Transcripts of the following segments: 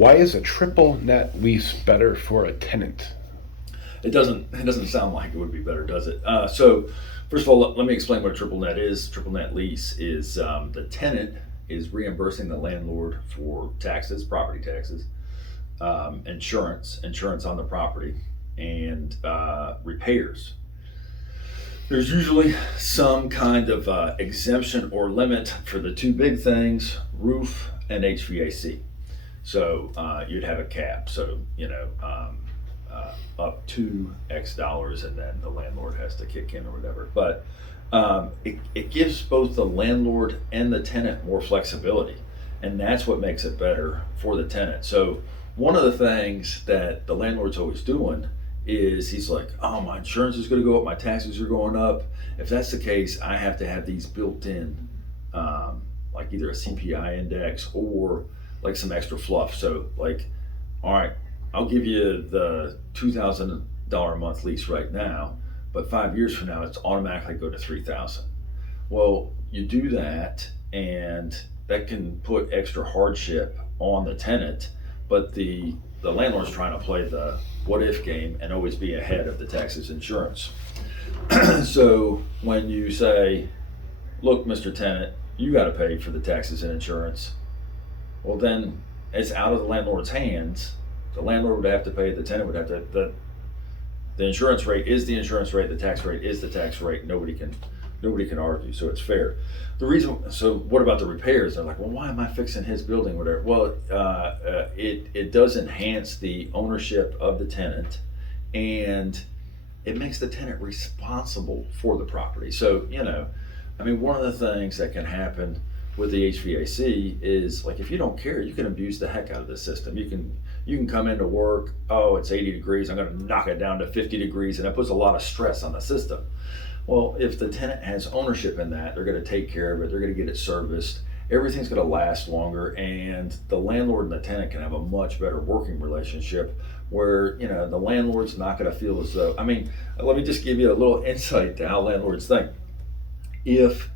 Why is a triple net lease better for a tenant? It doesn't sound like it would be better, does it? So, first of all, let me explain what a triple net is. Triple net lease is the tenant is reimbursing the landlord for taxes, property taxes, insurance on the property, and repairs. There's usually some kind of exemption or limit for the two big things: roof and HVAC. So you'd have a cap. So up to X dollars, and then the landlord has to kick in or whatever. But it gives both the landlord and the tenant more flexibility, and that's what makes it better for the tenant. So one of the things that the landlord's always doing is he's like, oh, my insurance is going to go up, my taxes are going up. If that's the case, I have to have these built in, like either a CPI index or like some extra fluff. So like, all right, I'll give you the $2,000 a month lease right now, but 5 years from now, it's automatically go to 3,000. Well, you do that, and that can put extra hardship on the tenant, but the landlord's trying to play the what if game and always be ahead of the taxes insurance. So when you say, look, Mr. Tenant, you got to pay for the taxes and insurance, well, then it's out of the landlord's hands. The landlord would have to pay, the tenant would have to, the insurance rate is the insurance rate, the tax rate is the tax rate. Nobody can argue, so it's fair. So what about the repairs? They're like, well, why am I fixing his building, whatever? Well, it does enhance the ownership of the tenant, and it makes the tenant responsible for the property. So, I mean, one of the things that can happen with the HVAC is, like, if you don't care, you can abuse the heck out of the system. You can come into work, oh, it's 80 degrees, I'm gonna knock it down to 50 degrees, and it puts a lot of stress on the system. Well, if the tenant has ownership in that, they're gonna take care of it, they're gonna get it serviced, everything's gonna last longer, and the landlord and the tenant can have a much better working relationship where, the landlord's not gonna feel as though, I mean, let me just give you a little insight to how landlords think. If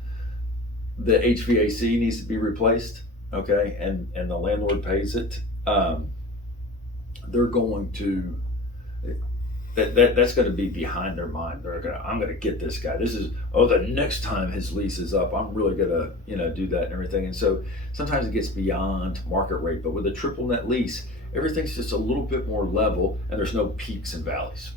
the HVAC needs to be replaced, okay, and the landlord pays it, they're going to that's going to be behind their mind. I'm going to get this guy. This is, oh, the next time his lease is up, I'm really going to do that and everything. And so sometimes it gets beyond market rate. But with a triple net lease, everything's just a little bit more level, and there's no peaks and valleys.